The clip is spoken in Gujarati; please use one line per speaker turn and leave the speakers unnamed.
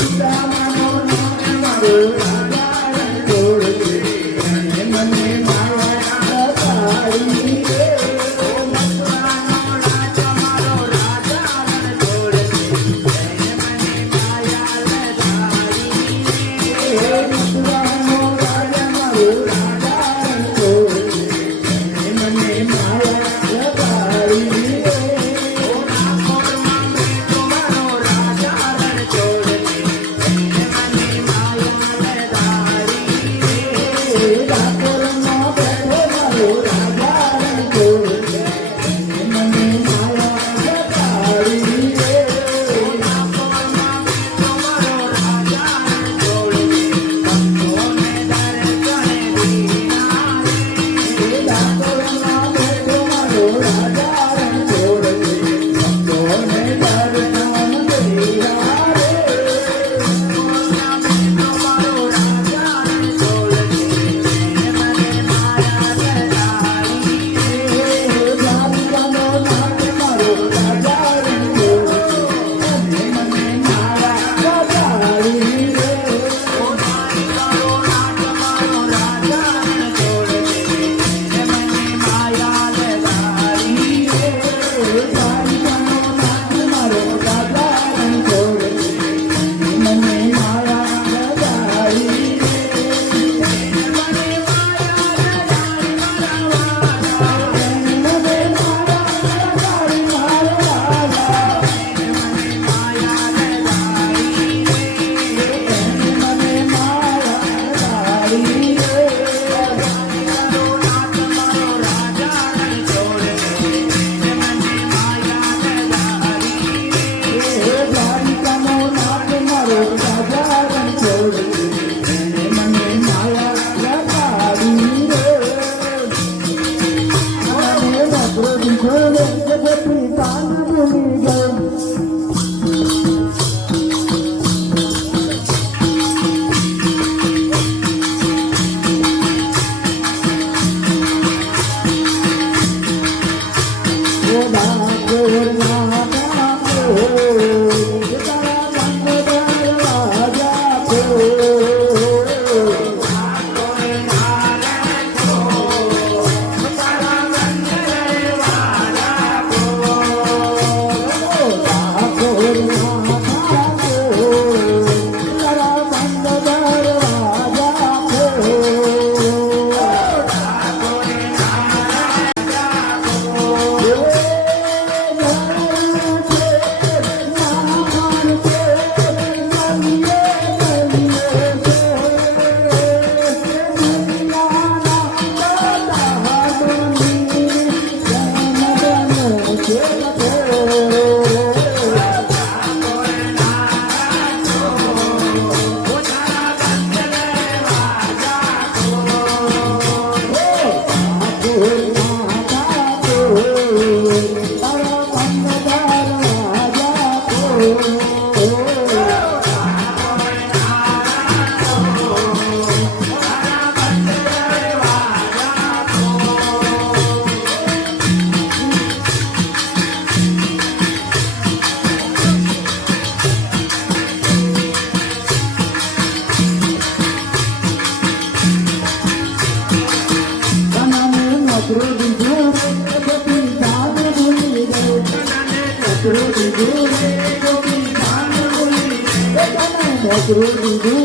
Thank you. రాకరమా Prema Bruno. Guru